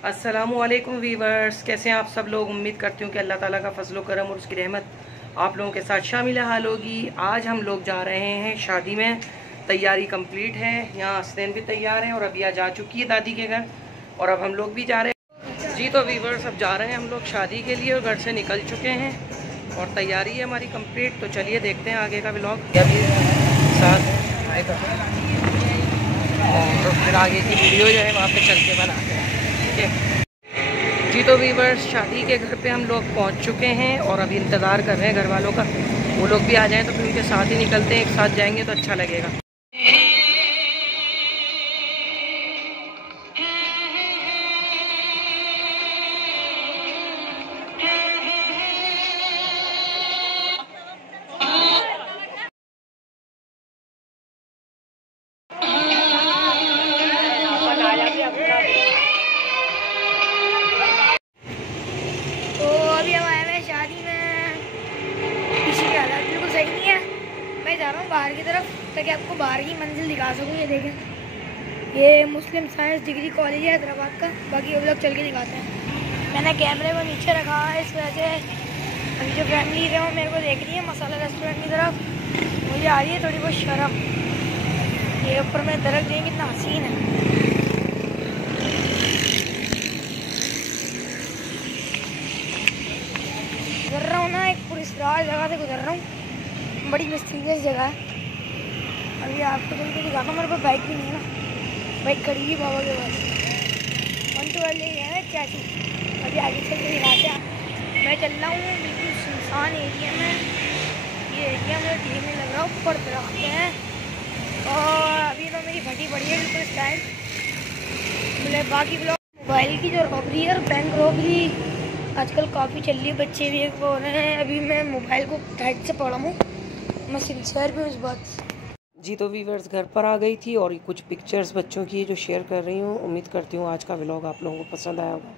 अस्सलामुअलैकुम वीवर्स, कैसे हैं आप सब लोग। उम्मीद करती हूँ कि अल्लाह ताला का फजल करम और उसकी रहमत आप लोगों के साथ शामिल हाल होगी। आज हम लोग जा रहे हैं शादी में। तैयारी कंप्लीट है, यहाँ हसनैन भी तैयार हैं और अभी जा चुकी है दादी के घर और अब हम लोग भी जा रहे हैं जी। तो वीवर्स अब जा रहे हैं हम लोग शादी के लिए और घर से निकल चुके हैं और तैयारी है हमारी कंप्लीट। तो चलिए देखते हैं आगे का व्लॉग अभी साथ आएगा और फिर आगे की वीडियो जो है वहाँ पे चल के बनाते हैं, ठीक है जी। तो वीवर्स शादी के घर पे हम लोग पहुँच चुके हैं और अभी इंतज़ार कर रहे हैं घर वालों का, वो लोग भी आ जाएं तो फिर उनके साथ ही निकलते हैं। एक साथ जाएंगे तो अच्छा लगेगा। तो अभी हम आए हैं शादी में। किसी की हालत बिल्कुल सही नहीं है। मैं जा रहा हूँ बाहर की तरफ ताकि आपको बाहर की मंजिल दिखा सकूँ। ये देखें, ये मुस्लिम साइंस डिग्री कॉलेज है हैदराबाद का। बाकी वो लोग चल के दिखाते हैं। मैंने कैमरे को नीचे रखा है इस वजह से अभी जो फैमिली है वो मेरे को देख रही है मसाला रेस्टोरेंट की तरफ। मुझे आ रही है थोड़ी बहुत शर्म। ये ऊपर में दरख्त देंगे, कितना हसीन है। गुजर रहा हूँ ना, एक पुरस्कार जगह से गुजर रहा हूँ, बड़ी मिस्टीरियस जगह है। अभी आपको चल के दिखाता हूँ। मेरे पास बाइक भी नहीं है ना, बाइक खड़ी हुई बाबा के पास। 112 ले गया है चाची। अभी आगे चल के दिखाते हैं। मैं चल रहा हूँ बिल्कुल सुनसान एरिया में। ये एरिया मुझे ठीक नहीं लग रहा, ऊपर दरख्त हैं और अभी तो मेरी फटी पड़ी है बिल्कुल स्टाइल। बोले बाकी ब्लॉग मोबाइल की जो रॉबरी है और बैंक रॉबरी आजकल काफ़ी चल रही है। बच्चे भी एक बोल रहे हैं। अभी मैं मोबाइल को टाइट से पकड़ा हूँ, मैं सिंसियर भी हूँ इस बात से जी। तो वीवर्स घर पर आ गई थी और कुछ पिक्चर्स बच्चों की जो शेयर कर रही हूँ। उम्मीद करती हूँ आज का व्लॉग आप लोगों को पसंद आया होगा।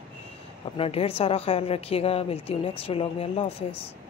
अपना ढेर सारा ख्याल रखिएगा। मिलती हूँ नेक्स्ट व्लॉग में। अल्लाह हाफ़िज़।